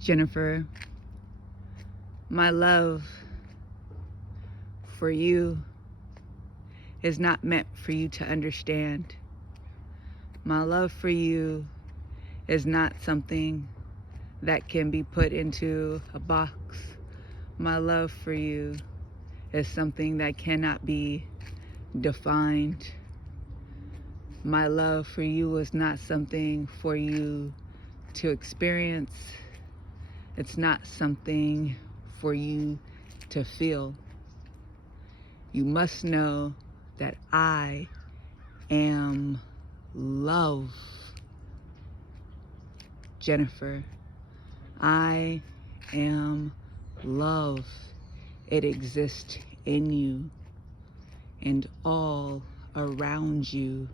Jennifer, my love for you is not meant for you to understand. My love for you is not something that can be put into a box. My love for you is something that cannot be defined. My love for you is not something for you to experience. It's not something for you to feel. You must know that I am love. Jennifer, I am love. It exists in you and all around you.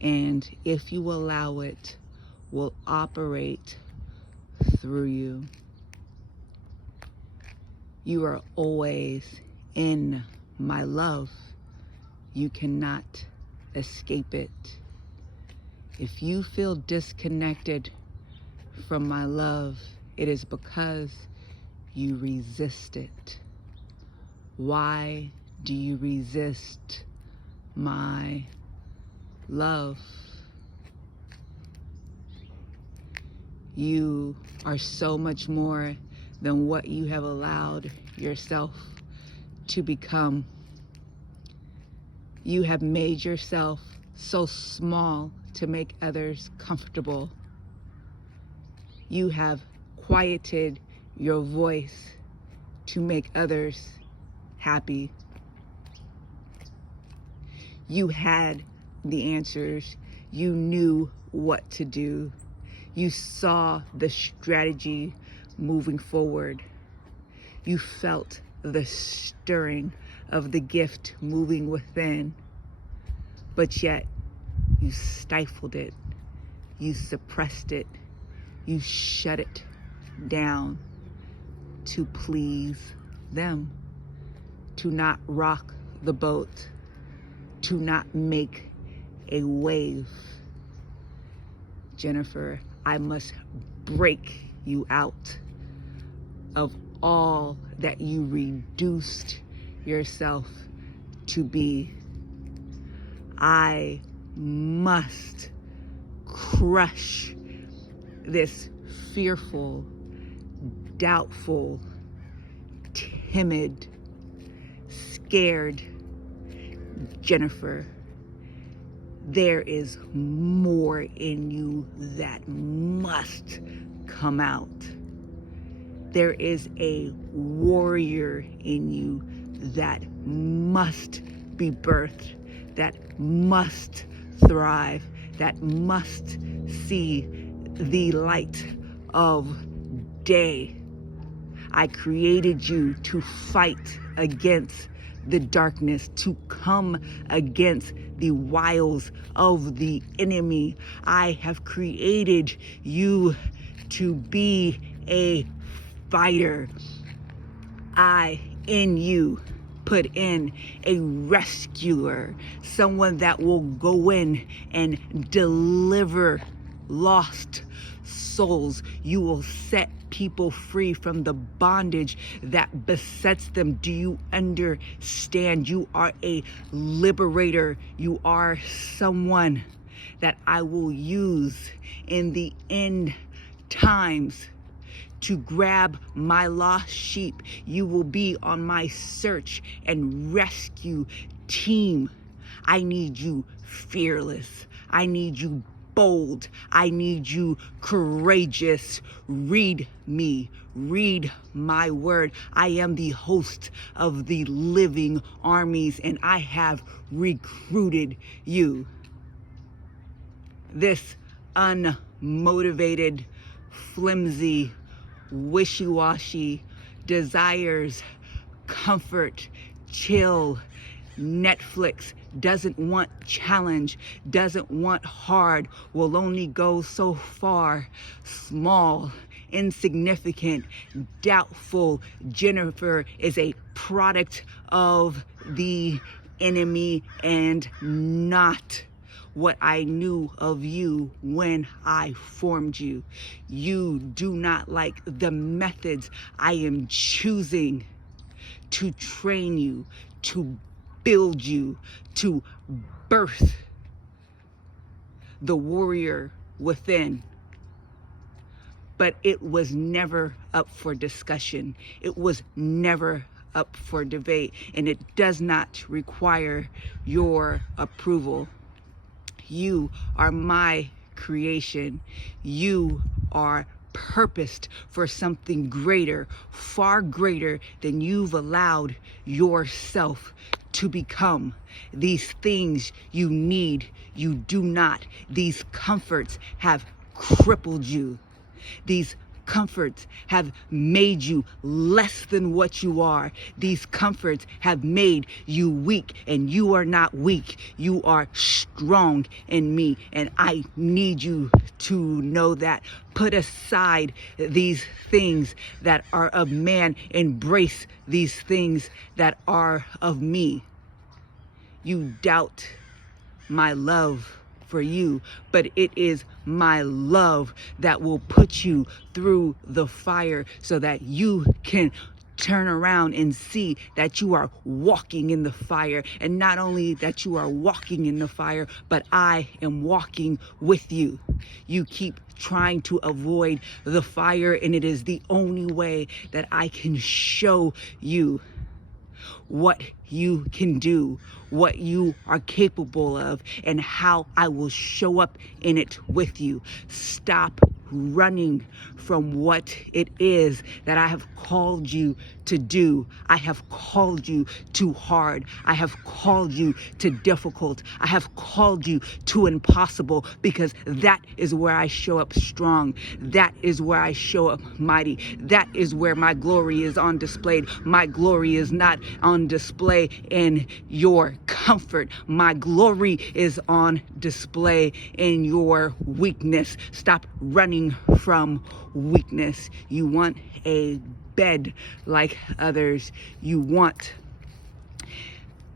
And if you allow it, will operate through you. You are always in my love. You cannot escape it. If you feel disconnected from my love, it is because you resist it. Why do you resist my love? You are so much more than what you have allowed yourself to become. You have made yourself so small to make others comfortable. You have quieted your voice to make others happy. You had the answers. You knew what to do. You saw the strategy moving forward. You felt the stirring of the gift moving within, but yet you stifled it. You suppressed it. You shut it down to please them, to not rock the boat, to not make a wave. Jennifer, I must break you out of all that you reduced yourself to be. I must crush this fearful, doubtful, timid, scared Jennifer. There is more in you that must come out. There is a warrior in you that must be birthed, that must thrive, that must see the light of day. I created you to fight against the darkness, to come against the wiles of the enemy. I have created you to be a fighter. I, in you, put in a rescuer, someone that will go in and deliver lost souls. You will set people free from the bondage that besets them. Do you understand? You are a liberator. You are someone that I will use in the end times to grab my lost sheep. You will be on my search and rescue team. I need you fearless. I need you bold. I need you courageous. Read me. Read my word. I am the host of the living armies, and I have recruited you. This unmotivated, flimsy, wishy-washy desires comfort, chill, Netflix, doesn't want challenge, doesn't want hard, will only go so far. Small, insignificant, doubtful Jennifer is a product of the enemy and not what I knew of you when I formed you. You do not like the methods I am choosing to train you, to build you, to birth the warrior within. But it was never up for discussion. It was never up for debate, and it does not require your approval. You are my creation. You are purposed for something greater, far greater than you've allowed yourself to become. These things you need, you do not. These comforts have crippled you. These comforts have made you less than what you are. These comforts have made you weak, and you are not weak. You are strong in me, and I need you to know that. Put aside these things that are of man. Embrace these things that are of me. You doubt my love for you, but it is my love that will put you through the fire so that you can turn around and see that you are walking in the fire. And not only that you are walking in the fire, but I am walking with you. You keep trying to avoid the fire, and it is the only way that I can show you what you can do, what you are capable of, and how I will show up in it with you. Stop running from what it is that I have called you to do. I have called you to hard. I have called you to difficult. I have called you to impossible, because that is where I show up strong. That is where I show up mighty. That is where my glory is on display. My glory is not on display in your comfort. My glory is on display in your weakness. Stop running from weakness. You want a bed like others. You want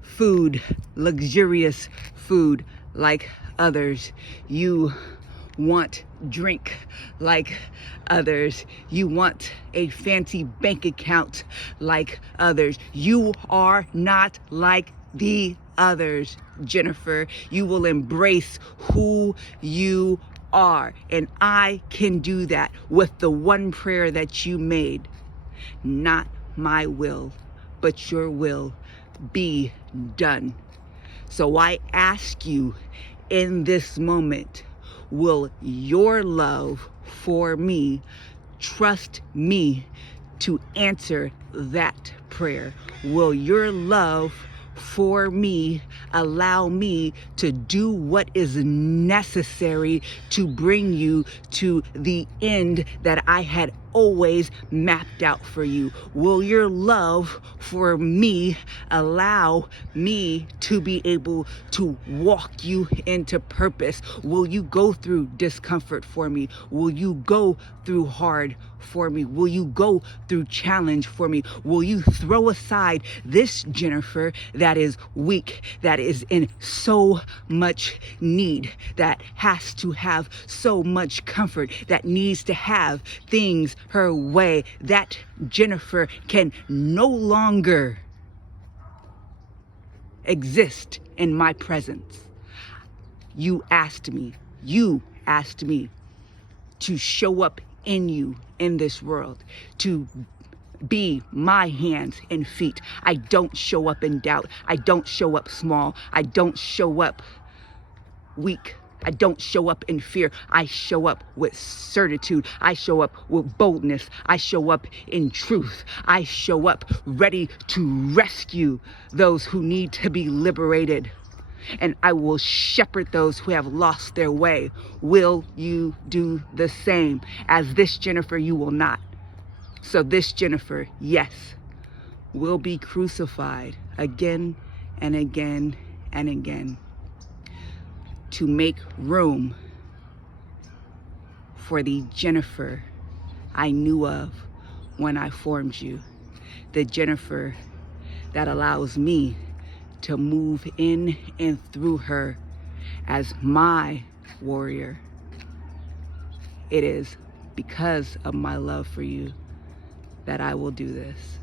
food, luxurious food like others. You want drink like others. You want a fancy bank account like others. You are not like the others, Jennifer. You will embrace who you are. And I can do that with the one prayer that you made. Not my will, but your will be done. So I ask you in this moment, will your love for me trust me to answer that prayer? Will your love for me allow me to do what is necessary to bring you to the end that I had always mapped out for you? Will your love for me allow me to be able to walk you into purpose? Will you go through discomfort for me? Will you go through hard for me? Will you go through challenge for me? Will you throw aside this Jennifer that is weak, that is in so much need, that has to have so much comfort, that needs to have things her way? That Jennifer can no longer exist in my presence. You asked me to show up in you in this world, to be my hands and feet. I don't show up in doubt. I don't show up small. I don't show up weak. I don't show up in fear. I show up with certitude. I show up with boldness. I show up in truth. I show up ready to rescue those who need to be liberated. And I will shepherd those who have lost their way. Will you do the same? As this Jennifer, you will not. So this Jennifer, yes, will be crucified again and again and again to make room for the Jennifer I knew of when I formed you. The Jennifer that allows me to move in and through her as my warrior. It is because of my love for you that I will do this.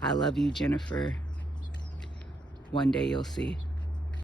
I love you, Jennifer. One day you'll see.